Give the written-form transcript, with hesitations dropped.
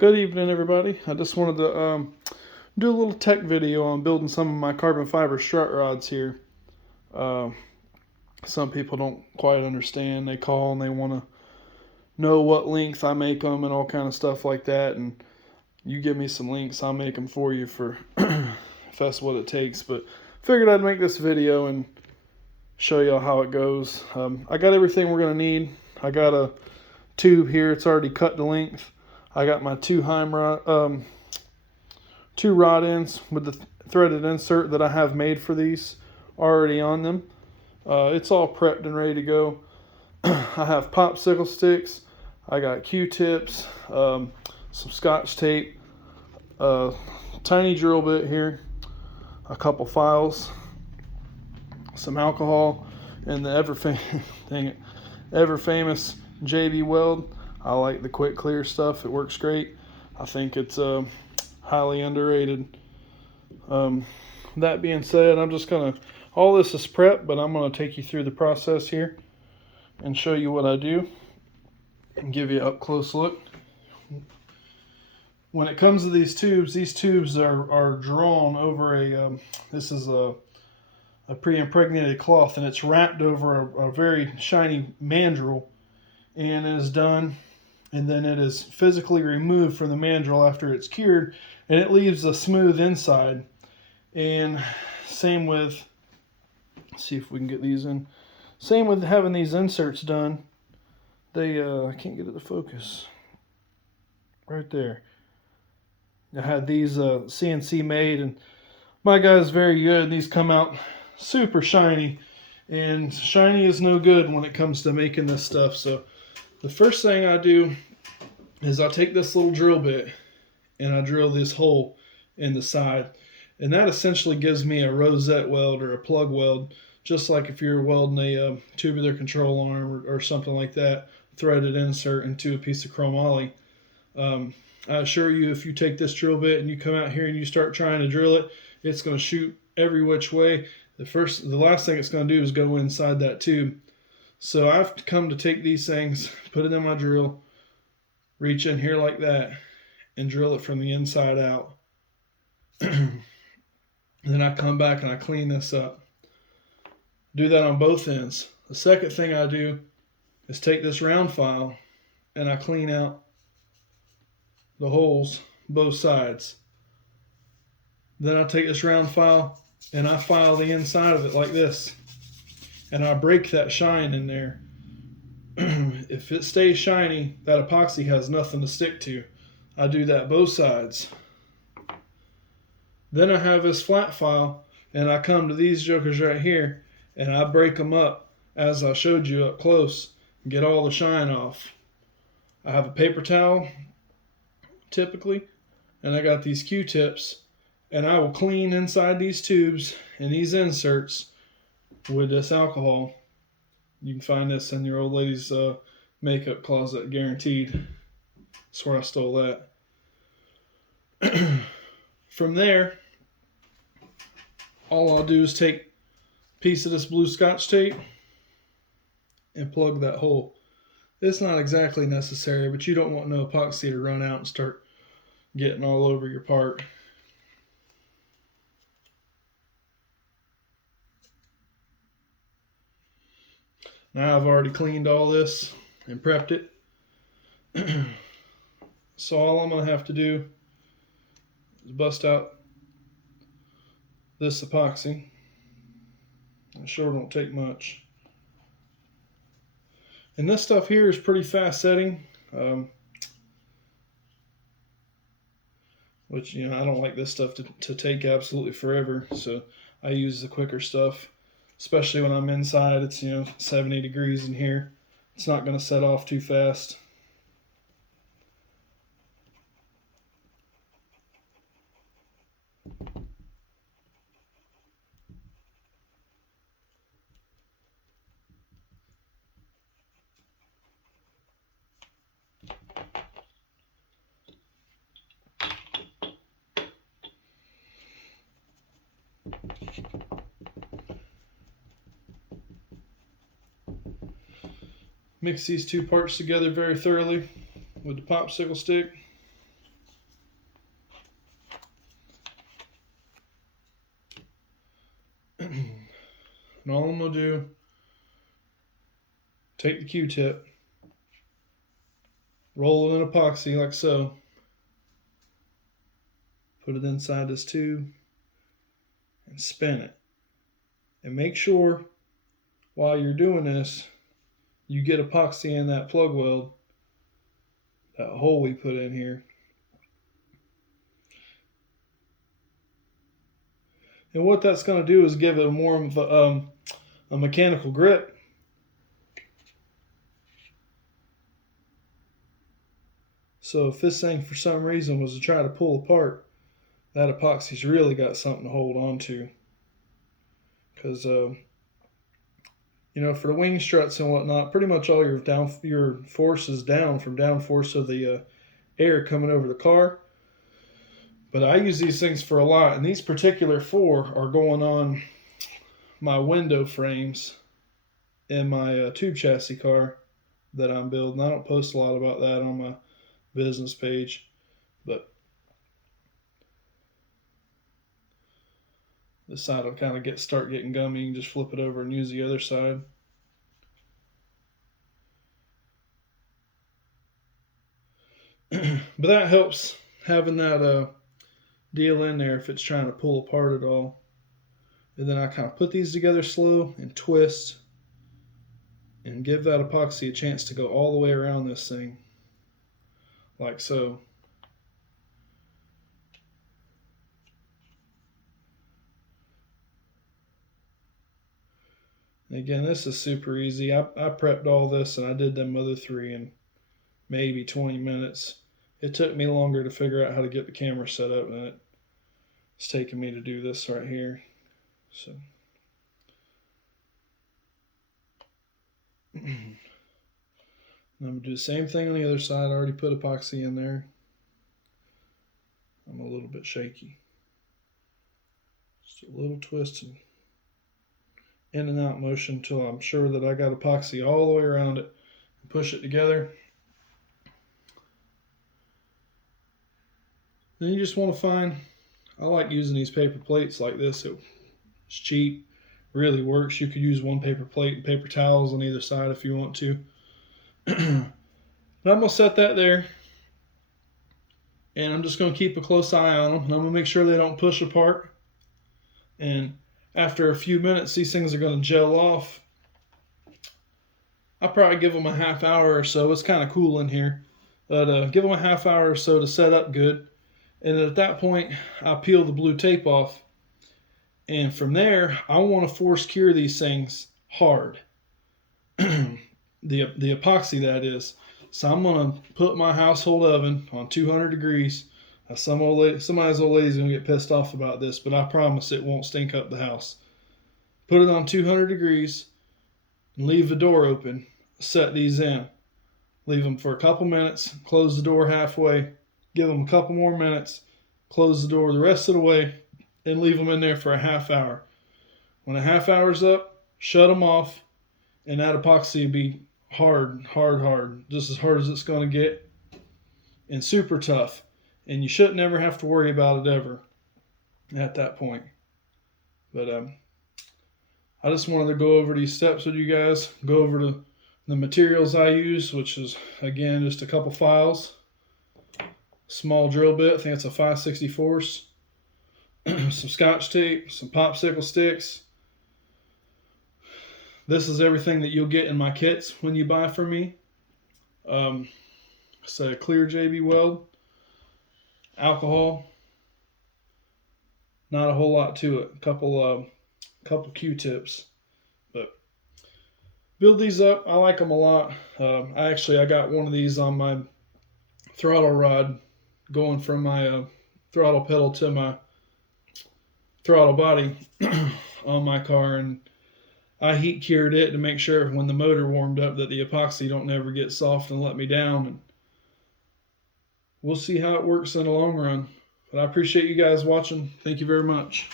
Good evening, everybody. I just wanted to do a little tech video on building some of my carbon fiber strut rods here. Uh, some people don't quite understand. They call and they want to know what length I make them and all kind of stuff like that. And you give me some links, I'll make them for you for if that's what it takes. But figured I'd make this video and show y'all how it goes. I got everything we're gonna need. I got a tube here. It's already cut to length. I got my two rod ends with the threaded insert that I have made for these already on them. It's all prepped and ready to go. I have popsicle sticks. I got Q-tips, some Scotch tape, a tiny drill bit here, a couple files, some alcohol, and the ever famous JB Weld. I like the quick clear stuff. It works great. I think it's highly underrated. That being said, all this is prep, but I'm gonna take you through the process here and show you what I do and give you an up close look. When it comes to these tubes are drawn over this is a pre-impregnated cloth, and it's wrapped over a very shiny mandrel, and it is done, and then it is physically removed from the mandrel after it's cured, and it leaves a smooth inside. And same with, let's see if we can get these in. Same with having these inserts done. They I can't get it to focus. Right there. I had these CNC made, and my guy's very good, and these come out super shiny, and shiny is no good when it comes to making this stuff. So the first thing I do is I take this little drill bit and I drill this hole in the side, and that essentially gives me a rosette weld or a plug weld, just like if you're welding a tubular control arm or something like that, threaded insert into a piece of chromoly. I assure you, if you take this drill bit and you come out here and you start trying to drill it, it's going to shoot every which way. The last thing it's going to do is go inside that tube. So I've come to take these things, put it in my drill, reach in here like that, and drill it from the inside out. Then I come back and I clean this up. Do that on both ends. The second thing I do is take this round file and I clean out the holes both sides. Then I take this round file and I file the inside of it like this, and I break that shine in there. If it stays shiny, that epoxy has nothing to stick to. I do that both sides. Then I have this flat file, and I come to these jokers right here, and I break them up as I showed you up close and get all the shine off. I have a paper towel, typically, and I got these Q-tips, and I will clean inside these tubes and these inserts with this alcohol. You can find this in your old lady's makeup closet, guaranteed. Swear I stole that. From there, all I'll do is take a piece of this blue Scotch tape and plug that hole. It's not exactly necessary, but you don't want no epoxy to run out and start getting all over your part. Now I've already cleaned all this and prepped it. So all I'm going to have to do is bust out this epoxy. I'm sure it won't take much. And this stuff here is pretty fast setting, which, I don't like this stuff to take absolutely forever, so I use the quicker stuff. Especially when I'm inside, it's 70 degrees in here. It's not going to set off too fast. Mix these two parts together very thoroughly with the popsicle stick. And all I'm going to do, take the Q-tip, roll it in epoxy like so, put it inside this tube, and spin it. And make sure while you're doing this, you get epoxy in that plug weld, that hole we put in here. And what that's going to do is give it more of a mechanical grip. So if this thing for some reason was to try to pull apart, that epoxy's really got something to hold on to. Because you know, for the wing struts and whatnot, pretty much all your force is down from downforce of the air coming over the car. But I use these things for a lot, and these particular 4 are going on my window frames in my tube chassis car that I'm building. I don't post a lot about that on my business page, but this side will kind of start getting gummy. You can just flip it over and use the other side. But that helps having that deal in there if it's trying to pull apart at all. And then I kind of put these together slow and twist and give that epoxy a chance to go all the way around this thing, like so. And again, this is super easy. I prepped all this and I did them other 3 in maybe 20 minutes. It took me longer to figure out how to get the camera set up than it's taking me to do this right here. So I'm going to do the same thing on the other side. I already put epoxy in there. I'm a little bit shaky. Just a little twist and in and out motion until I'm sure that I got epoxy all the way around it, and push it together. Then you just want to find, I like using these paper plates like this. It's cheap, really works. You could use one paper plate and paper towels on either side if you want to. But I'm going to set that there, and I'm just going to keep a close eye on them, and I'm going to make sure they don't push apart. And after a few minutes, these things are going to gel off. I'll probably give them a half hour or so. It's kind of cool in here. But give them a half hour or so to set up good. And at that point, I peel the blue tape off. And from there, I want to force cure these things hard. the epoxy, that is. So I'm going to put my household oven on 200 degrees. Some of those old ladies are going to get pissed off about this, but I promise it won't stink up the house. Put it on 200 degrees and leave the door open. Set these in. Leave them for a couple minutes. Close the door halfway. Give them a couple more minutes. Close the door the rest of the way and leave them in there for a half hour. When a half hour's up, shut them off, and that epoxy will be hard. Just as hard as it's going to get, and super tough. And you shouldn't ever have to worry about it ever at that point. But I just wanted to go over these steps with you guys, go over the materials I use, which is, again, just a couple files, small drill bit, I think it's a 5/64, some scotch tape, some popsicle sticks. This is everything that you'll get in my kits when you buy from me. It's a clear JB weld, alcohol, not a whole lot to it, a couple Q-tips, but build these up. I like them a lot. I got one of these on my throttle rod, going from my throttle pedal to my throttle body on my car, and I heat cured it to make sure when the motor warmed up that the epoxy don't never get soft and let me down. And we'll see how it works in the long run. But I appreciate you guys watching. Thank you very much.